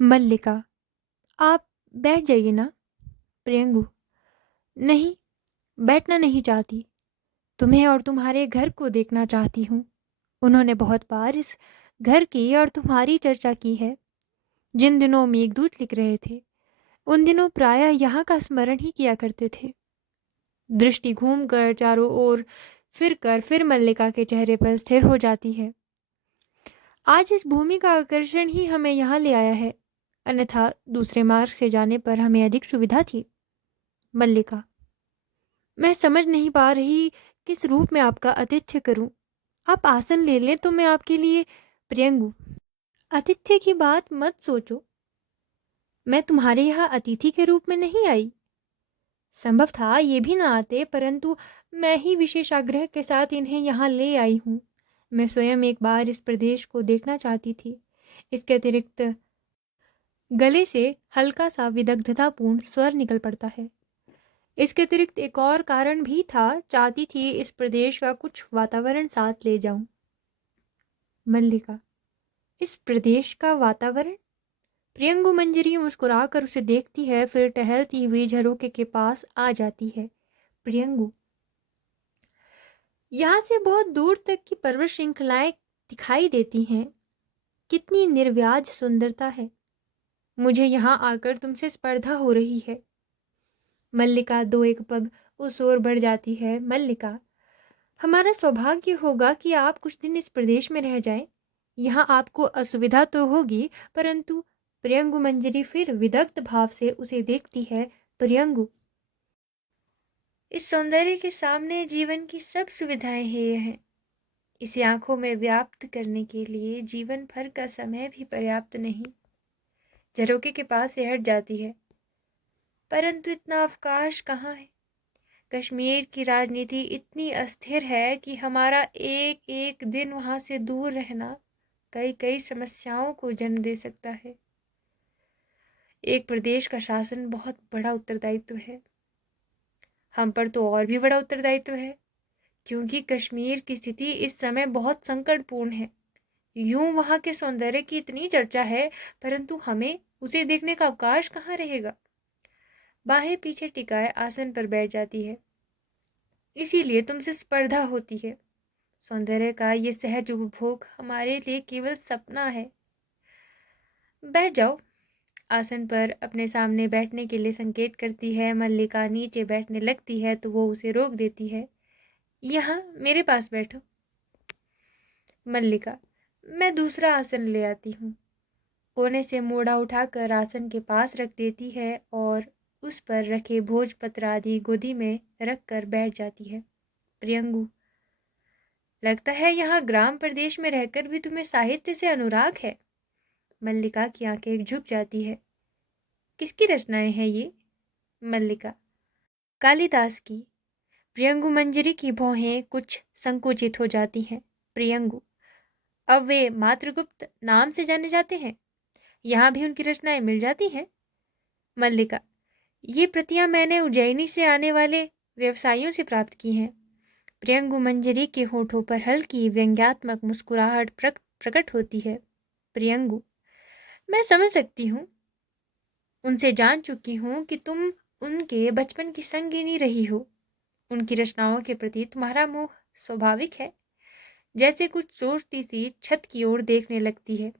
मल्लिका, आप बैठ जाइए ना। प्रियंगु, नहीं, बैठना नहीं चाहती। तुम्हें और तुम्हारे घर को देखना चाहती हूँ। उन्होंने बहुत बार इस घर की और तुम्हारी चर्चा की है। जिन दिनों मेघदूत लिख रहे थे, उन दिनों प्रायः यहाँ का स्मरण ही किया करते थे। दृष्टि घूमकर चारों ओर फिर मल्लिका के चेहरे पर स्थिर हो जाती है। आज इस भूमि का आकर्षण ही हमें यहाँ ले आया है, अन्यथा दूसरे मार्ग से जाने पर हमें अधिक सुविधा थी। मल्लिका, मैं समझ नहीं पा रही किस रूप में आपका आतिथ्य करूं। आप आसन ले लें तो मैं आपके लिए। प्रियंगु, आतिथ्य की बात मत सोचो। मैं तुम्हारे यहाँ अतिथि के रूप में नहीं आई। संभव था ये भी ना आते, परंतु मैं ही विशेष आग्रह के साथ इन्हें यहाँ ले आई हूँ। मैं स्वयं एक बार इस प्रदेश को देखना चाहती थी। इसके अतिरिक्त गले से हल्का सा विदग्धतापूर्ण स्वर निकल पड़ता है। इसके अतिरिक्त एक और कारण भी था, चाहती थी इस प्रदेश का कुछ वातावरण साथ ले जाऊं। मल्लिका, इस प्रदेश का वातावरण? प्रियंगु मंजरी मुस्कुराकर उसे देखती है, फिर टहलती हुई झरोके के पास आ जाती है। प्रियंगु, यहाँ से बहुत दूर तक की पर्वत श्रृंखलाएं दिखाई देती हैं। कितनी निर्व्याज सुंदरता है। मुझे यहाँ आकर तुमसे स्पर्धा हो रही है। मल्लिका दो एक पग उस ओर बढ़ जाती है। मल्लिका, हमारा सौभाग्य होगा कि आप कुछ दिन इस प्रदेश में रह जाएं। यहाँ आपको असुविधा तो होगी, परंतु। प्रियंगु मंजरी फिर विदग्ध भाव से उसे देखती है। प्रियंगु, इस सौंदर्य के सामने जीवन की सब सुविधाएं हैं। इसे आंखों में व्याप्त करने के लिए जीवन भर का समय भी पर्याप्त नहीं। झरोके के पास से हट जाती है। परंतु इतना अवकाश कहाँ है। कश्मीर की राजनीति इतनी अस्थिर है कि हमारा एक एक दिन वहां से दूर रहना कई कई समस्याओं को जन्म दे सकता है। एक प्रदेश का शासन बहुत बड़ा उत्तरदायित्व है। हम पर तो और भी बड़ा उत्तरदायित्व है, क्योंकि कश्मीर की स्थिति इस समय बहुत संकटपूर्ण है। यूं वहां के सौंदर्य की इतनी चर्चा है, परंतु हमें उसे देखने का अवकाश कहाँ रहेगा। बाहें पीछे टिकाए आसन पर बैठ जाती है। इसीलिए तुमसे स्पर्धा होती है। सौंदर्य का ये सहज उपभोग हमारे लिए केवल सपना है। बैठ जाओ। आसन पर अपने सामने बैठने के लिए संकेत करती है। मल्लिका नीचे बैठने लगती है तो वो उसे रोक देती है। यहाँ मेरे पास बैठो। मल्लिका, मैं दूसरा आसन ले आती हूँ। कोने से मोड़ा उठाकर आसन के पास रख देती है और उस पर रखे भोजपत्र आदि गोदी में रख कर बैठ जाती है। प्रियंगु, लगता है यहाँ ग्राम प्रदेश में रहकर भी तुम्हें साहित्य से अनुराग है। मल्लिका की आंखें झुक जाती है। किसकी रचनाएं हैं ये? मल्लिका, कालिदास की। प्रियंगु मंजरी की भौहें कुछ संकुचित हो जाती हैं। प्रियंगु, अब वे मातृगुप्त नाम से जाने जाते हैं। यहाँ भी उनकी रचनाएं मिल जाती हैं। मल्लिका, ये प्रतियां मैंने उज्जैनी से आने वाले व्यवसायियों से प्राप्त की हैं। प्रियंगु मंजरी के होठों पर हल्की व्यंग्यात्मक मुस्कुराहट प्रकट होती है। प्रियंगु, मैं समझ सकती हूँ। उनसे जान चुकी हूँ कि तुम उनके बचपन की संगिनी रही हो। उनकी रचनाओं के प्रति तुम्हारा मोह स्वाभाविक है। जैसे कुछ सोचती सी छत की ओर देखने लगती है।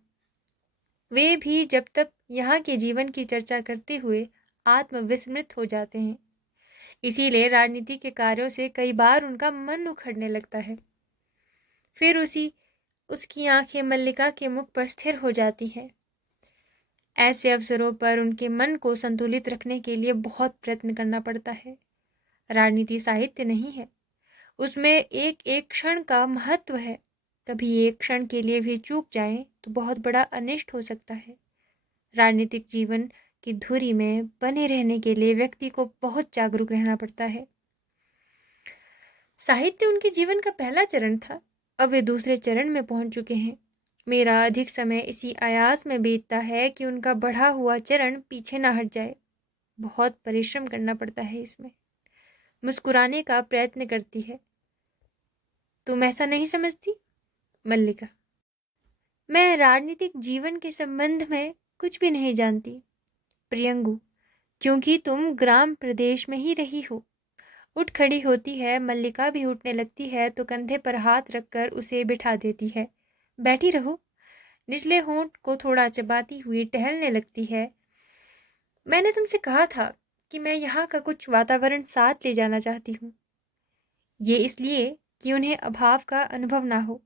वे भी जब तक यहाँ के जीवन की चर्चा करते हुए आत्मविस्मृत हो जाते हैं। इसीलिए राजनीति के कार्यों से कई बार उनका मन उखड़ने लगता है। फिर उसकी आंखें मल्लिका के मुख पर स्थिर हो जाती हैं। ऐसे अवसरों पर उनके मन को संतुलित रखने के लिए बहुत प्रयत्न करना पड़ता है। राजनीति साहित्य नहीं है, उसमें एक एक क्षण का महत्व है। कभी एक क्षण के लिए भी चूक जाएं तो बहुत बड़ा अनिष्ट हो सकता है। राजनीतिक जीवन की धुरी में बने रहने के लिए व्यक्ति को बहुत जागरूक रहना पड़ता है। साहित्य उनके जीवन का पहला चरण था, अब वे दूसरे चरण में पहुंच चुके हैं। मेरा अधिक समय इसी आयास में बीतता है कि उनका बढ़ा हुआ चरण पीछे ना हट जाए। बहुत परिश्रम करना पड़ता है इसमें। मुस्कुराने का प्रयत्न करती है। तुम ऐसा नहीं समझती? मल्लिका, मैं राजनीतिक जीवन के संबंध में कुछ भी नहीं जानती। प्रियंगु, क्योंकि तुम ग्राम प्रदेश में ही रही हो। उठ खड़ी होती है, मल्लिका भी उठने लगती है तो कंधे पर हाथ रखकर उसे बिठा देती है। बैठी रहो। निचले होंठ को थोड़ा चबाती हुई टहलने लगती है। मैंने तुमसे कहा था कि मैं यहाँ का कुछ वातावरण साथ ले जाना चाहती हूँ। ये इसलिए कि उन्हें अभाव का अनुभव ना हो।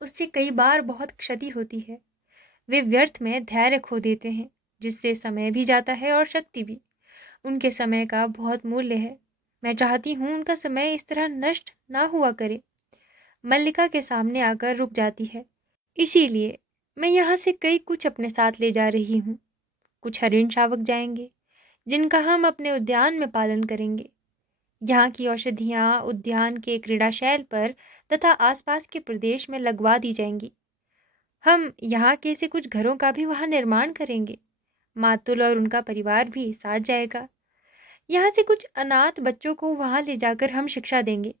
उससे कई बार बहुत क्षति होती है। वे व्यर्थ में धैर्य खो देते हैं, जिससे समय भी जाता है और शक्ति भी। उनके समय का बहुत मूल्य है। मैं चाहती हूँ उनका समय इस तरह नष्ट ना हुआ करे। मल्लिका के सामने आकर रुक जाती है। इसीलिए मैं यहाँ से कई कुछ अपने साथ ले जा रही हूँ। कुछ हरिण शावक जाएंगे, जिनका हम अपने उद्यान में पालन करेंगे। यहाँ की औषधियाँ उद्यान के क्रीड़ाशैल पर तथा आसपास के प्रदेश में लगवा दी जाएंगी। हम यहाँ के से कुछ घरों का भी वहाँ निर्माण करेंगे। मातुल और उनका परिवार भी साथ जाएगा। यहाँ से कुछ अनाथ बच्चों को वहाँ ले जाकर हम शिक्षा देंगे।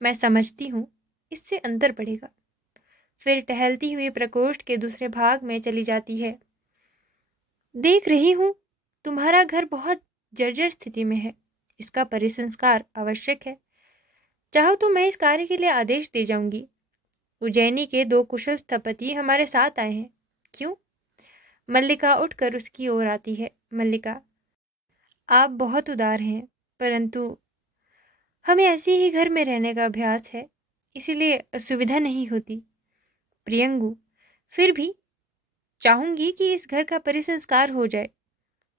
मैं समझती हूँ इससे अंतर पड़ेगा। फिर टहलती हुई प्रकोष्ठ के दूसरे भाग में चली जाती है। देख रही हूँ तुम्हारा घर बहुत जर्जर स्थिति में है। इसका परिसंस्कार आवश्यक है। चाहो तो मैं इस कार्य के लिए आदेश दे जाऊंगी। उज्जैनी के 2 कुशल स्थपति हमारे साथ आए हैं। क्यों? मल्लिका उठकर उसकी ओर आती है। मल्लिका, आप बहुत उदार हैं, परंतु हमें ऐसे ही घर में रहने का अभ्यास है, इसीलिए असुविधा नहीं होती। प्रियंगु, फिर भी चाहूंगी कि इस घर का परिसंस्कार हो जाए।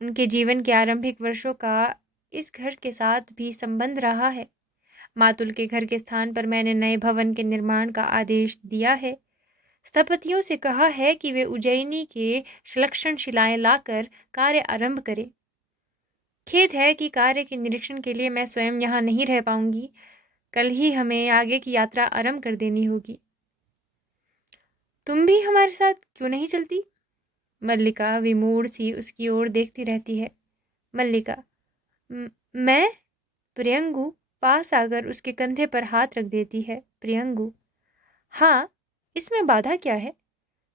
उनके जीवन के आरंभिक वर्षों का इस घर के साथ भी संबंध रहा है। मातुल के घर के स्थान पर मैंने नए भवन के निर्माण का आदेश दिया है। स्थपतियों से कहा है कि वे उज्जैनी के संलक्षण शिलाएं लाकर कार्य आरंभ करें। खेद है कि कार्य के निरीक्षण के लिए मैं स्वयं यहाँ नहीं रह पाऊंगी। कल ही हमें आगे की यात्रा आरंभ कर देनी होगी। तुम भी हमारे साथ क्यों नहीं चलती? मल्लिका विमूढ़ सी उसकी ओर देखती रहती है। मल्लिका, मैं? प्रियंगु पास आकर उसके कंधे पर हाथ रख देती है। प्रियंगु, हाँ, इसमें बाधा क्या है?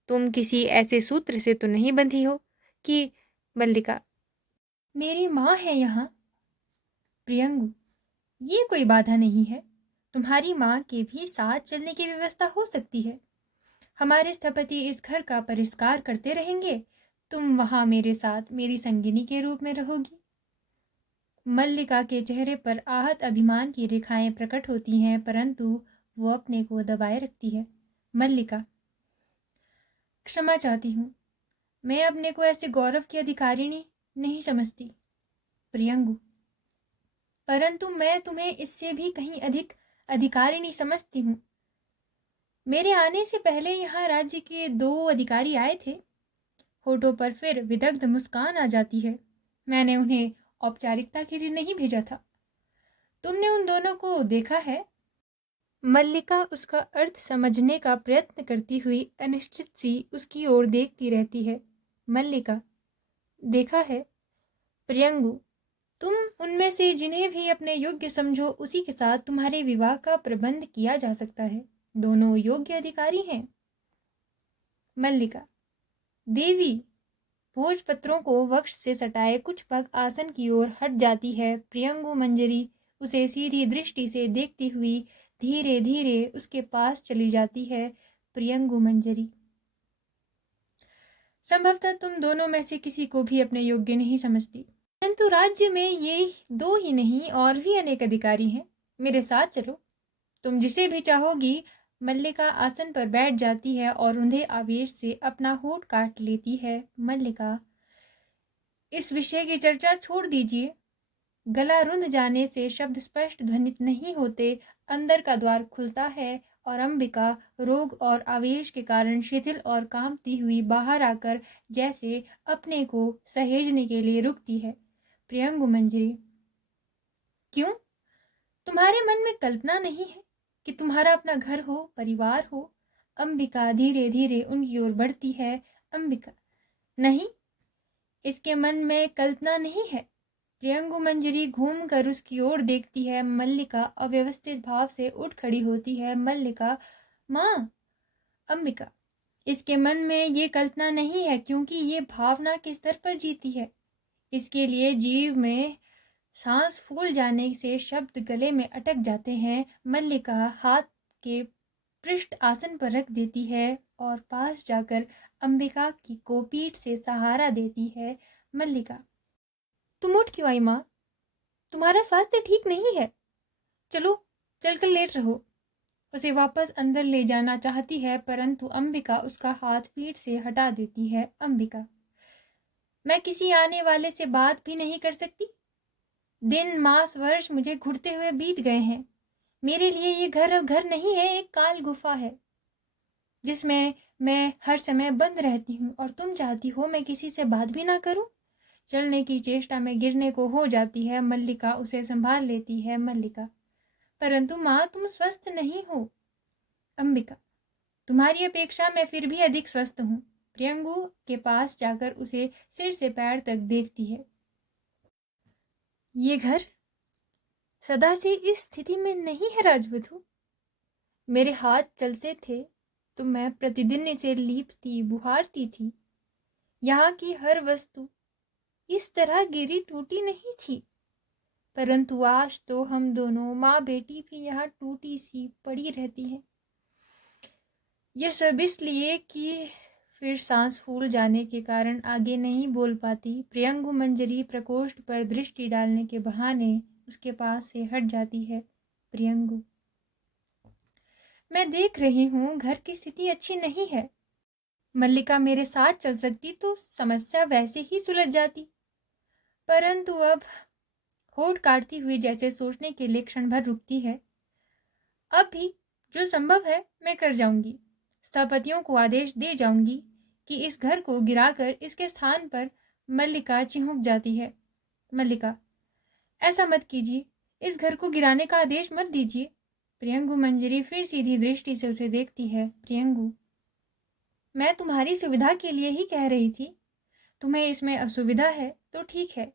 तुम किसी ऐसे सूत्र से तो नहीं बंधी हो कि... मल्लिका, मेरी माँ है यहाँ। प्रियंगु, ये कोई बाधा नहीं है। तुम्हारी माँ के भी साथ चलने की व्यवस्था हो सकती है। हमारे स्थपति इस घर का परिष्कार करते रहेंगे। तुम वहां मेरे साथ मेरी संगिनी के रूप में रहोगी। मल्लिका के चेहरे पर आहत अभिमान की रेखाएं प्रकट होती हैं, परंतु वो अपने को दबाए रखती है। मल्लिका, क्षमा चाहती हूँ। मैं अपने को ऐसे गौरव की अधिकारिणी नहीं समझती। प्रियंगु, परंतु मैं तुम्हें इससे भी कहीं अधिक अधिकारिणी समझती हूँ। मेरे आने से पहले यहाँ राज्य के 2 अधिकारी आए थे। होठों पर फिर विदग्ध मुस्कान आ जाती है। मैंने उन्हें औपचारिकता के लिए नहीं भेजा था। तुमने उन दोनों को देखा है? मल्लिका उसका अर्थ समझने का प्रयत्न करती हुई अनिश्चित सी उसकी ओर देखती रहती है। मल्लिका, देखा है। प्रियंगु, तुम उनमें से जिन्हें भी अपने योग्य समझो उसी के साथ तुम्हारे विवाह का प्रबंध किया जा सकता है। दोनों योग्य अधिकारी हैं। मल्लिका, देवी भोजपत्रों को वक्ष से सटाए कुछ पग आसन की ओर हट जाती है। प्रियंगु मंजरी उसे सीधी दृष्टि से देखती हुई धीरे धीरे उसके पास चली जाती है। प्रियंगु मंजरी, संभवतः तुम दोनों में से किसी को भी अपने योग्य नहीं समझती, परंतु राज्य में ये 2 ही नहीं और भी अनेक अधिकारी हैं। मेरे साथ चलो, तुम जिसे भी चाहोगी। मल्लिका आसन पर बैठ जाती है और उन्हें आवेश से अपना होठ काट लेती है। मल्लिका, इस विषय की चर्चा छोड़ दीजिए। गला रुंध जाने से शब्द स्पष्ट ध्वनित नहीं होते। अंदर का द्वार खुलता है और अंबिका रोग और आवेश के कारण शिथिल और कांपती हुई बाहर आकर जैसे अपने को सहेजने के लिए रुकती है। प्रियंगु मंजरी, क्यों? तुम्हारे मन में कल्पना नहीं है कि तुम्हारा अपना घर हो, परिवार हो? अंबिका धीरे धीरे उनकी ओर बढ़ती है। अंबिका, नहीं, इसके मन में कल्पना नहीं है। प्रियंगु मंजरी घूमकर उसकी ओर देखती है। मल्लिका अव्यवस्थित भाव से उठ खड़ी होती है। मल्लिका, माँ। अंबिका, इसके मन में ये कल्पना नहीं है, क्योंकि ये भावना के स्तर पर जीती है। इसके लिए जीव में सांस फूल जाने से शब्द गले में अटक जाते हैं। मल्लिका हाथ के पृष्ठ आसन पर रख देती है और पास जाकर अंबिका की को पीठ से सहारा देती है। मल्लिका, तुम उठ क्यों आई माँ? तुम्हारा स्वास्थ्य ठीक नहीं है। चलो, चलकर लेट रहो। उसे वापस अंदर ले जाना चाहती है, परंतु अंबिका उसका हाथ पीठ से हटा देती है। अंबिका, मैं किसी आने वाले से बात भी नहीं कर सकती? दिन मास वर्ष मुझे घुटते हुए बीत गए हैं। मेरे लिए ये घर अब घर नहीं है, एक काल गुफा है जिसमें मैं हर समय बंद रहती हूँ, और तुम चाहती हो मैं किसी से बात भी ना करूं? चलने की चेष्टा में गिरने को हो जाती है। मल्लिका उसे संभाल लेती है। मल्लिका, परंतु माँ, तुम स्वस्थ नहीं हो। अंबिका, तुम्हारी अपेक्षा मैं फिर भी अधिक स्वस्थ हूँ। प्रियंगु के पास जाकर उसे सिर से पैर तक देखती है। ये घर सदा से इस स्थिति में नहीं है राजवधु। मेरे हाथ चलते थे तो मैं प्रतिदिन इसे लीपती बुहारती थी। यहाँ की हर वस्तु इस तरह गिरी टूटी नहीं थी, परंतु आज तो हम दोनों माँ बेटी भी यहाँ टूटी सी पड़ी रहती हैं। यह सब इसलिए कि फिर सांस फूल जाने के कारण आगे नहीं बोल पाती। प्रियंगु मंजरी प्रकोष्ठ पर दृष्टि डालने के बहाने उसके पास से हट जाती है। प्रियंगु, मैं देख रही हूँ घर की स्थिति अच्छी नहीं है। मल्लिका मेरे साथ चल सकती तो समस्या वैसे ही सुलझ जाती, परंतु अब होठ काटती हुई जैसे सोचने के लिए क्षण भर रुकती है। अब भी जो संभव है मैं कर जाऊंगी। स्थपतियों को आदेश दे जाऊंगी कि इस घर को गिराकर इसके स्थान पर मल्लिका चिहुक जाती है। मल्लिका, ऐसा मत कीजिए, इस घर को गिराने का आदेश मत दीजिए। प्रियंगु मंजरी फिर सीधी दृष्टि से उसे देखती है। प्रियंगु, मैं तुम्हारी सुविधा के लिए ही कह रही थी। तुम्हें इसमें असुविधा है तो ठीक है,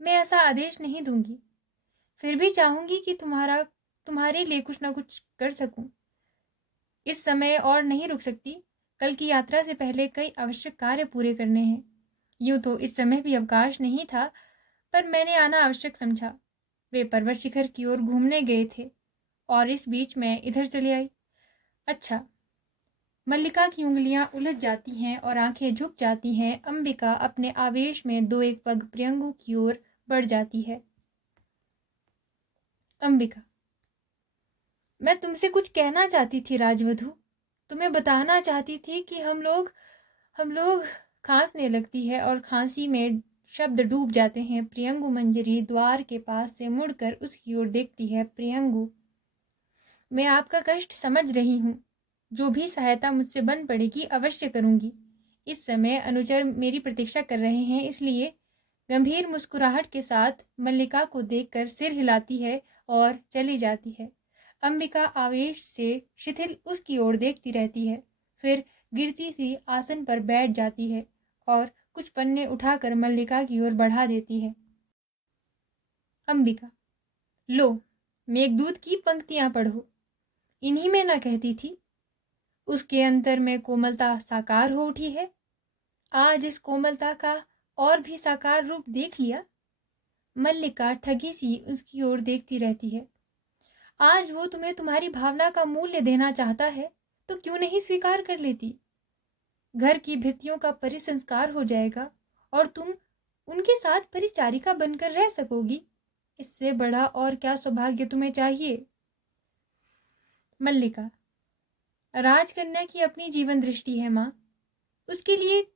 मैं ऐसा आदेश नहीं दूंगी। फिर भी चाहूंगी कि तुम्हारे लिए कुछ ना कुछ कर सकूं। इस समय और नहीं रुक सकती। कल की यात्रा से पहले कई आवश्यक कार्य पूरे करने हैं। यूं तो इस समय भी अवकाश नहीं था, पर मैंने आना आवश्यक समझा। वे पर्वत शिखर की ओर घूमने गए थे और इस बीच मैं इधर चली आई। अच्छा। मल्लिका की उंगलियां उलझ जाती हैं और आंखें झुक जाती हैं। अंबिका अपने आवेश में दो एक पग प्रियंगु की ओर बढ़ जाती है। अंबिका, मैं तुमसे कुछ कहना चाहती थी राजवधु। तुम्हें बताना चाहती थी कि हम लोग खांसने लगती है और खांसी में शब्द डूब जाते हैं। प्रियंगु मंजरी द्वार के पास से मुड़कर उसकी ओर देखती है। प्रियंगु, मैं आपका कष्ट समझ रही हूँ। जो भी सहायता मुझसे बन पड़ेगी अवश्य करूंगी। इस समय अनुचर मेरी प्रतीक्षा कर रहे हैं, इसलिए गंभीर मुस्कुराहट के साथ मल्लिका को देखकर सिर हिलाती है और चली जाती है। अंबिका आवेश से शिथिल उसकी ओर देखती रहती है, फिर गिरती सी आसन पर बैठ जाती है और कुछ पन्ने उठाकर मल्लिका की ओर बढ़ा देती है। अंबिका, लो, मेघदूत की पंक्तियां पढ़ो। इन्हीं में ना कहती थी उसके अंतर में कोमलता साकार हो उठी है। आज इस कोमलता का और भी साकार रूप देख लिया। मल्लिका ठगी सी उसकी ओर देखती रहती है। आज वो तुम्हें तुम्हारी भावना का मूल्य देना चाहता है तो क्यों नहीं स्वीकार कर लेती? घर की भित्तियों का परिसंस्कार हो जाएगा और तुम उनके साथ परिचारिका बनकर रह सकोगी। इससे बड़ा और क्या सौभाग्य तुम्हें चाहिए? मल्लिका, राजकन्या की अपनी जीवन दृष्टि है माँ, उसके लिए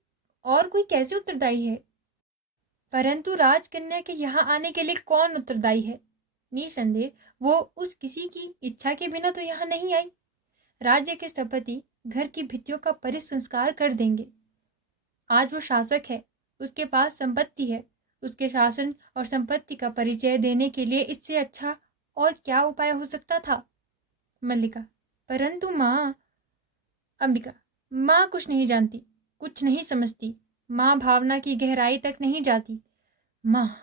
और कोई कैसे उत्तरदायी है? परंतु राजकन्या के यहाँ आने के लिए कौन उत्तरदायी है? निसंदेह वो उस किसी की इच्छा के बिना तो यहाँ नहीं आई। राज्य के स्थपति घर की भित्तियों का परिसंस्कार कर देंगे। आज वो शासक है, उसके पास संपत्ति है। उसके शासन और संपत्ति का परिचय देने के लिए इससे अच्छा और क्या उपाय हो सकता था? मल्लिका, परंतु माँ। अंबिका, माँ कुछ नहीं जानती, कुछ नहीं समझती। माँ भावना की गहराई तक नहीं जाती। माँ,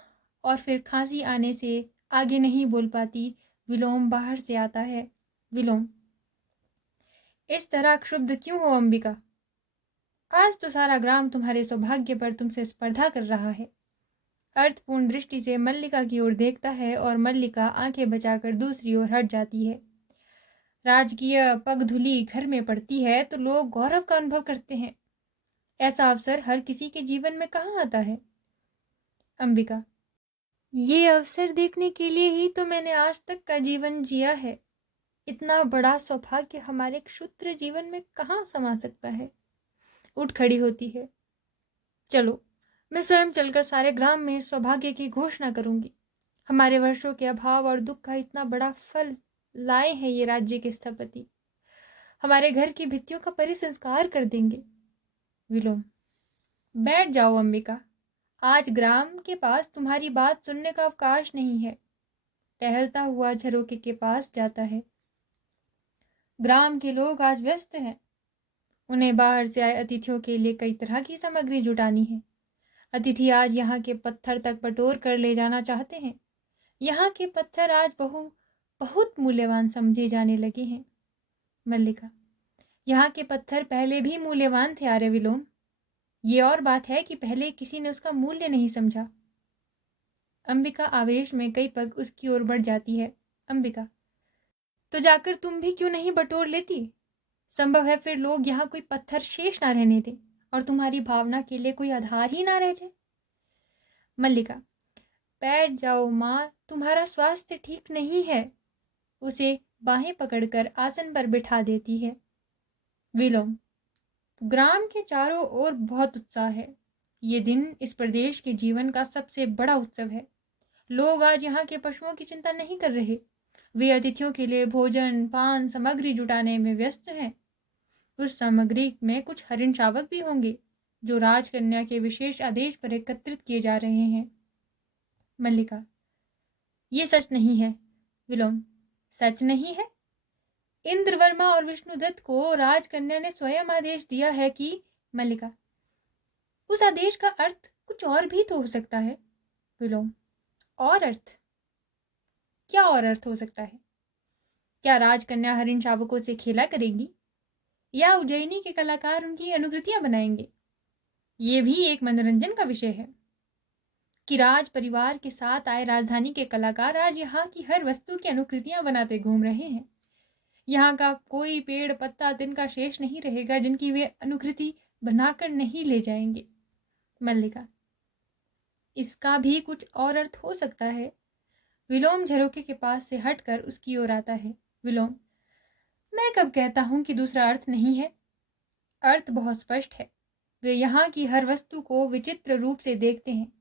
और फिर खांसी आने से आगे नहीं बोल पाती। विलोम बाहर से आता है। विलोम, इस तरह क्षुब्ध क्यों हो अंबिका? आज तो सारा ग्राम तुम्हारे सौभाग्य पर तुमसे स्पर्धा कर रहा है। अर्थपूर्ण दृष्टि से मल्लिका की ओर देखता है और मल्लिका आंखें बचाकर दूसरी ओर हट जाती है। राजकीय पगधुली घर में पड़ती है तो लोग गौरव का अनुभव करते हैं। ऐसा अवसर हर किसी के जीवन में कहाँ आता है। अंबिका, ये अवसर देखने के लिए ही तो मैंने आज तक का जीवन जिया है। इतना बड़ा सौभाग्य हमारे क्षुद्र जीवन में कहाँ समा सकता है। उठ खड़ी होती है। चलो, मैं स्वयं चलकर सारे ग्राम में सौभाग्य की घोषणा करूंगी। हमारे वर्षों के अभाव और दुख का इतना बड़ा फल लाए हैं ये राज्य के स्थपति। हमारे घर की भित्तियों का परिसंस्कार कर देंगे। विलोम, बैठ जाओ अंबिका। आज ग्राम के पास तुम्हारी बात सुनने का अवकाश नहीं है। टहलता हुआ झरोके के पास जाता है। ग्राम के लोग आज व्यस्त हैं। उन्हें बाहर से आए अतिथियों के लिए कई तरह की सामग्री जुटानी है। अतिथि आज यहाँ के पत्थर तक बटोर कर ले जाना चाहते हैं। यहाँ के पत्थर आज बहुत मूल्यवान समझे जाने लगे हैं। मल्लिका, यहाँ के पत्थर पहले भी मूल्यवान थे आर्य विलोम। ये और बात है कि पहले किसी ने उसका मूल्य नहीं समझा। अंबिका आवेश में कई पग उसकी ओर बढ़ जाती है। अंबिका, तो जाकर तुम भी क्यों नहीं बटोर लेती? संभव है फिर लोग यहाँ कोई पत्थर शेष ना रहने दें और तुम्हारी भावना के लिए कोई आधार ही ना रह जाए। मल्लिका, बैठ जाओ माँ, तुम्हारा स्वास्थ्य ठीक नहीं है। उसे बाहें पकड़कर आसन पर बिठा देती है। विलोम, ग्राम के चारों ओर बहुत उत्साह है। ये दिन इस प्रदेश के जीवन का सबसे बड़ा उत्सव है। लोग आज यहाँ के पशुओं की चिंता नहीं कर रहे। वे अतिथियों के लिए भोजन पान सामग्री जुटाने में व्यस्त हैं। उस सामग्री में कुछ हरिण शावक भी होंगे जो राजकन्या के विशेष आदेश पर एकत्रित किए जा रहे हैं। मल्लिका, ये सच नहीं है। विलोम, सच नहीं है? इंद्रवर्मा और विष्णुदत्त को राजकन्या ने स्वयं आदेश दिया है कि। मल्लिका, उस आदेश का अर्थ कुछ और भी तो हो सकता है। विलोम, और अर्थ? क्या और अर्थ हो सकता है? क्या राजकन्या हरिण शावकों से खेला करेगी या उज्जैनी के कलाकार उनकी अनुकृतियां बनाएंगे? ये भी एक मनोरंजन का विषय है कि राज परिवार के साथ आए राजधानी के कलाकार आज यहाँ की हर वस्तु की अनुकृतियां बनाते घूम रहे हैं। यहाँ का कोई पेड़ पत्ता तिनका शेष नहीं रहेगा जिनकी वे अनुकृति बनाकर नहीं ले जाएंगे। मल्लिका, इसका भी कुछ और अर्थ हो सकता है। विलोम झरोके के पास से हटकर उसकी ओर आता है। विलोम, मैं कब कहता हूं कि दूसरा अर्थ नहीं है? अर्थ बहुत स्पष्ट है। वे यहाँ की हर वस्तु को विचित्र रूप से देखते हैं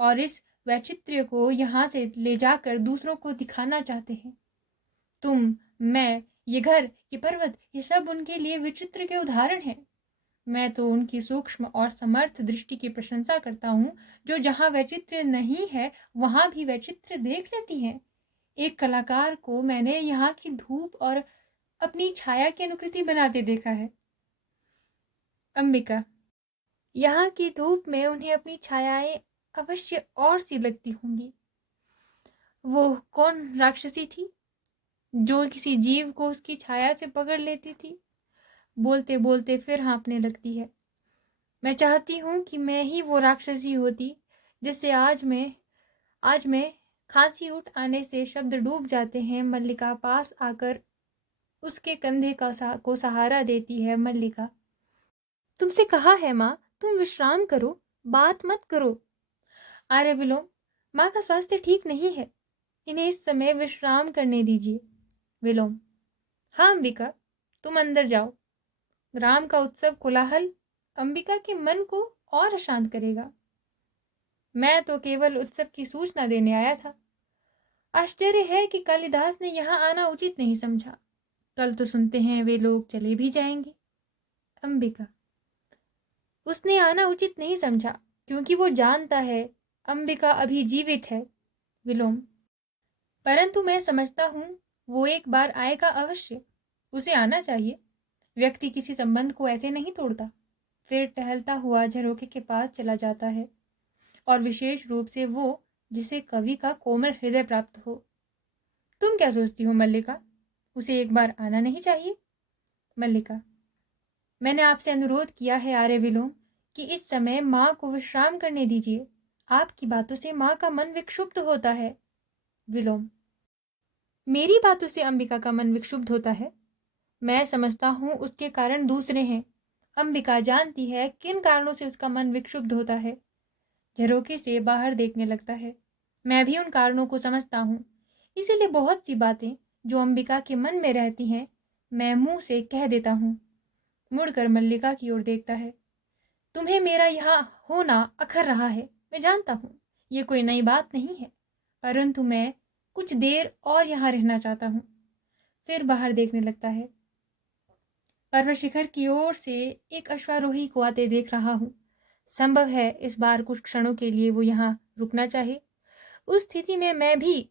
और इस वैचित्र्य को यहाँ से ले जाकर दूसरों को दिखाना चाहते हैं। तुम, मैं, ये घर, ये पर्वत, ये सब उनके लिए विचित्र के उदाहरण हैं। मैं तो उनकी सूक्ष्म और समर्थ दृष्टि की प्रशंसा करता हूँ जो जहाँ वैचित्र्य नहीं है वहां भी वैचित्र्य देख लेती हैं। एक कलाकार को मैंने यहाँ की धूप और अपनी छाया की अनुकृति बनाते देखा है। अंबिका, यहाँ की धूप में उन्हें अपनी छायाएं अवश्य और सी लगती होंगी। वो कौन राक्षसी थी जो किसी जीव को उसकी छाया से पकड़ लेती थी? बोलते बोलते फिर हाँफने लगती है। मैं चाहती हूँ कि मैं ही वो राक्षसी होती जिससे आज मैं खांसी उठ आने से शब्द डूब जाते हैं। मल्लिका पास आकर उसके कंधे को सहारा देती है। मल्लिका, तुमसे कहा है माँ, तुम विश्राम करो, बात मत करो। आर्य विलोम, माँ का स्वास्थ्य ठीक नहीं है, इन्हें इस समय विश्राम करने दीजिए। विलोम, हाँ अंबिका, तुम अंदर जाओ। ग्राम का उत्सव कोलाहल अंबिका के मन को और अशांत करेगा। मैं तो केवल उत्सव की सूचना देने आया था। आश्चर्य है कि कालिदास ने यहाँ आना उचित नहीं समझा। कल तो सुनते हैं वे लोग चले भी जाएंगे। अंबिका, उसने आना उचित नहीं समझा क्योंकि वो जानता है अंबिका अभी जीवित है। विलोम, परंतु मैं समझता हूँ वो एक बार आएगा अवश्य। उसे आना चाहिए। व्यक्ति किसी संबंध को ऐसे नहीं तोड़ता। फिर टहलता हुआ झरोखे के पास चला जाता है और विशेष रूप से वो जिसे कवि का कोमल हृदय प्राप्त हो। तुम क्या सोचती हो मल्लिका, उसे एक बार आना नहीं चाहिए? मल्लिका, मैंने आपसे अनुरोध किया है आर्य विलोम कि इस समय माँ को विश्राम करने दीजिए। आपकी बातों से माँ का मन विक्षुब्ध होता है। विलोम, मेरी बातों से अंबिका का मन विक्षुब्ध होता है? मैं समझता हूँ उसके कारण दूसरे हैं। अंबिका जानती है किन कारणों से उसका मन विक्षुब्ध होता है। झरोखे से बाहर देखने लगता है। मैं भी उन कारणों को समझता हूँ। इसीलिए बहुत सी बातें जो अंबिका के मन में रहती हैं मैं मुंह से कह देता हूँ। मुड़कर मल्लिका की ओर देखता है। तुम्हें मेरा यहाँ होना अखर रहा है, मैं जानता हूँ। ये कोई नई बात नहीं है, परंतु मैं कुछ देर और यहाँ रहना चाहता हूँ। फिर बाहर देखने लगता है। पर्वत शिखर की ओर से एक अश्वारोही को आते देख रहा हूँ। संभव है इस बार कुछ क्षणों के लिए वो यहाँ रुकना चाहे। उस स्थिति में मैं भी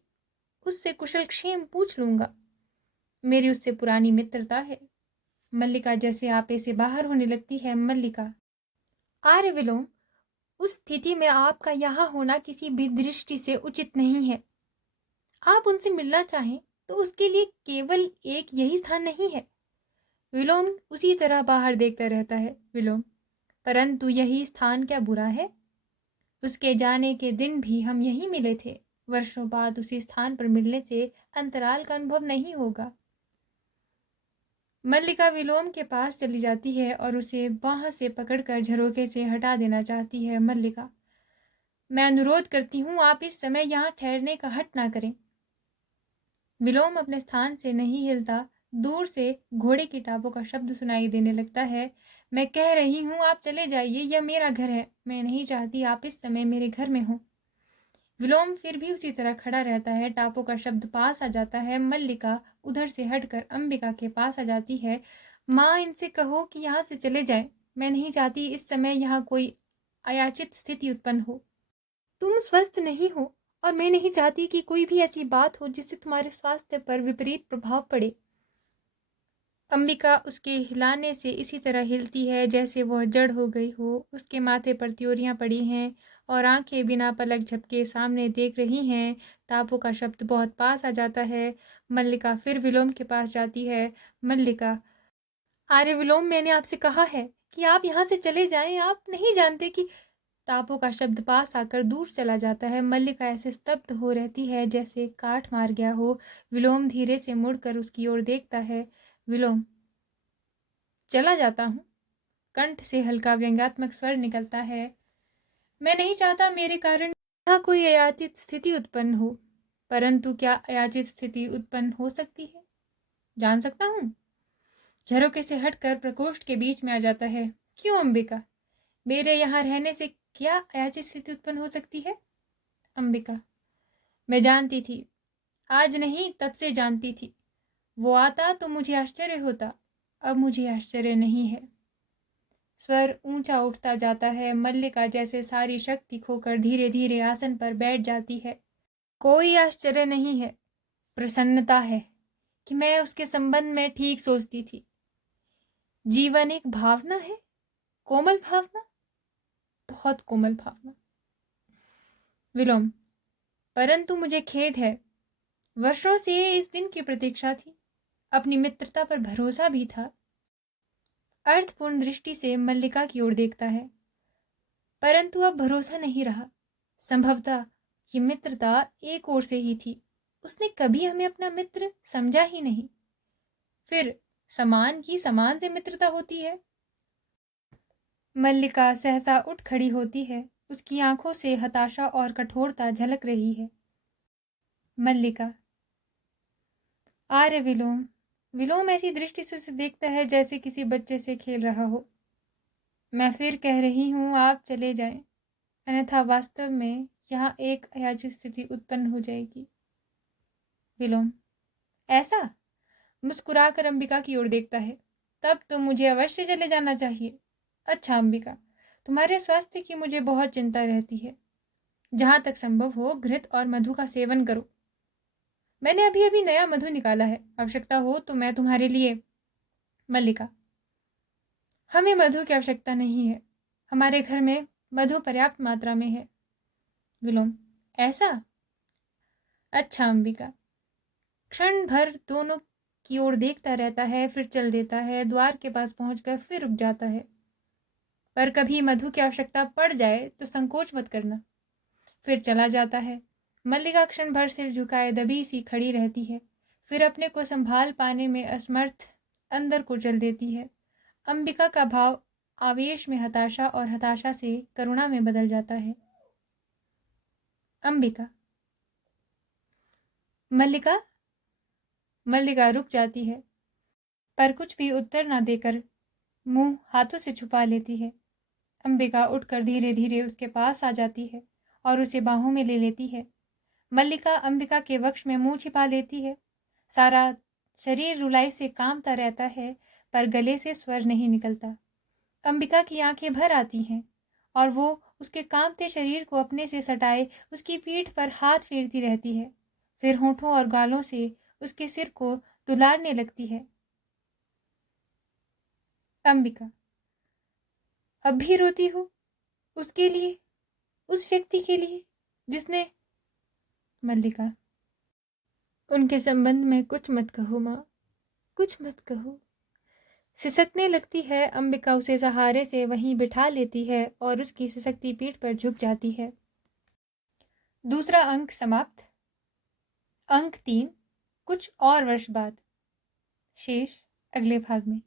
उससे कुशल क्षेम पूछ लूंगा। मेरी उससे पुरानी मित्रता है। मल्लिका जैसे आपे से बाहर होने लगती है। मल्लिका, आर्य विलोम, उस स्थिति में आपका यहाँ होना किसी भी दृष्टि से उचित नहीं है। आप उनसे मिलना चाहें तो उसके लिए केवल एक यही स्थान नहीं है। विलोम उसी तरह बाहर देखता रहता है। विलोम, परंतु यही स्थान क्या बुरा है? उसके जाने के दिन भी हम यहीं मिले थे। वर्षों बाद उसी स्थान पर मिलने से अंतराल का अनुभव नहीं होगा। मल्लिका विलोम के पास चली जाती है और उसे बाह से पकड़कर झरोखे से हटा देना चाहती है। मल्लिका, मैं अनुरोध करती हूँ आप इस समय यहाँ ठहरने का हट ना करें। विलोम अपने स्थान से नहीं हिलता। दूर से घोड़े की टापों का शब्द सुनाई देने लगता है। मैं कह रही हूँ आप चले जाइए, यह मेरा घर है। मैं नहीं चाहती आप इस समय मेरे घर में हो। विलोम फिर भी उसी तरह खड़ा रहता है। टापों का शब्द पास आ जाता है। मल्लिका उधर से हटकर अंबिका के पास आ जाती है। माँ, इनसे कहो कि यहाँ से चले जाएं। मैं नहीं चाहती इस समय यहाँ कोई अयाचित स्थिति उत्पन्न हो। तुम स्वस्थ नहीं हो और मैं नहीं चाहती कि कोई भी ऐसी बात हो जिससे तुम्हारे स्वास्थ्य पर विपरीत प्रभाव पड़े। अंबिका उसके हिलाने से इसी तरह हिलती है जैसे वह जड़ हो गई हो। उसके माथे पर त्योरियां पड़ी हैं और आंखें बिना पलक झपके सामने देख रही हैं। टापों का शब्द बहुत पास आ जाता है। मल्लिका फिर विलोम के पास जाती है। मल्लिका, आर्य विलोम, मैंने आपसे कहा है कि आप यहाँ से चले जाएं। आप नहीं जानते कि टापों का शब्द पास आकर दूर चला जाता है। मल्लिका ऐसे स्तब्ध हो रहती है जैसे काठ मार गया हो। विलोम धीरे से मुड़कर उसकी ओर देखता है। विलोम, चला जाता हूँ। कंठ से हल्का व्यंग्यात्मक स्वर निकलता है। मैं नहीं चाहता मेरे कारण यहाँ कोई अयाचित स्थिति उत्पन्न हो। परंतु क्या अयाचित स्थिति उत्पन्न हो सकती है? जान सकता हूँ। झरोके से हटकर प्रकोष्ठ के बीच में आ जाता है। क्यों अंबिका, मेरे यहाँ रहने से क्या अयाचित स्थिति उत्पन्न हो सकती है? अंबिका, मैं जानती थी, आज नहीं तब से जानती थी। वो आता तो मुझे आश्चर्य होता, अब मुझे आश्चर्य नहीं है। स्वर ऊंचा उठता जाता है। मल्लिका जैसे सारी शक्ति खोकर धीरे धीरे आसन पर बैठ जाती है। कोई आश्चर्य नहीं है, प्रसन्नता है कि मैं उसके संबंध में ठीक सोचती थी। जीवन एक भावना है, कोमल भावना, बहुत कोमल भावना। विलोम, परंतु मुझे खेद है। वर्षों से इस दिन की प्रतीक्षा थी। अपनी मित्रता पर भरोसा भी था। अर्थपूर्ण दृष्टि से मल्लिका की ओर देखता है, परंतु अब भरोसा नहीं रहा। संभवतः ये मित्रता एक ओर से ही थी। उसने कभी हमें अपना मित्र समझा ही नहीं। फिर समान की समान से मित्रता होती है। मल्लिका सहसा उठ खड़ी होती है। उसकी आंखों से हताशा और कठोरता झलक रही है। मल्लिका, आर्य विलोम। विलोम ऐसी दृष्टि से उसे देखता है जैसे किसी बच्चे से खेल रहा हो। मैं फिर कह रही हूँ आप चले जाएं, अन्यथा वास्तव में यहाँ एक अयाचित स्थिति उत्पन्न हो जाएगी। विलोम, ऐसा? मुस्कुराकर अंबिका की ओर देखता है। तब तो मुझे अवश्य चले जाना चाहिए। अच्छा अंबिका, तुम्हारे स्वास्थ्य की मुझे बहुत चिंता रहती है। जहां तक संभव हो घृत और मधु का सेवन करो। मैंने अभी अभी नया मधु निकाला है, आवश्यकता हो तो मैं तुम्हारे लिए। मल्लिका, हमें मधु की आवश्यकता नहीं है। हमारे घर में मधु पर्याप्त मात्रा में है। विलोम, ऐसा? अच्छा अंबिका। क्षण भर दोनों की ओर देखता रहता है, फिर चल देता है। द्वार के पास पहुंचकर फिर रुक जाता है। पर कभी मधु की आवश्यकता पड़ जाए तो संकोच मत करना। फिर चला जाता है। मल्लिका क्षण भर सिर झुकाए दबी सी खड़ी रहती है, फिर अपने को संभाल पाने में असमर्थ अंदर को चल देती है। अंबिका का भाव आवेश में हताशा और हताशा से करुणा में बदल जाता है। अंबिका। मल्लिका। मल्लिका रुक जाती है, पर कुछ भी उत्तर न देकर मुंह हाथों से छुपा लेती है। अंबिका उठकर धीरे धीरे उसके पास आ जाती है और उसे बाहों में ले लेती है। मल्लिका अंबिका के वक्ष में मुंह छिपा लेती है। सारा शरीर रुलाई से कांपता रहता है, पर गले से स्वर नहीं निकलता। अंबिका की आंखें भर आती हैं और वो उसके कांपते शरीर को अपने से सटाए उसकी पीठ पर हाथ फेरती रहती है, फिर होठों और गालों से उसके सिर को दुलारने लगती है। अंबिका। अब भी रोती हो? उसके लिए, उस व्यक्ति के लिए जिसने। मल्लिका। उनके संबंध में कुछ मत कहो माँ, कुछ मत कहो। सिसकने लगती है। अंबिका उसे सहारे से वहीं बिठा लेती है और उसकी सिसकती पीठ पर झुक जाती है। दूसरा अंक समाप्त। अंक 3 कुछ और वर्ष बाद। शेष अगले भाग में।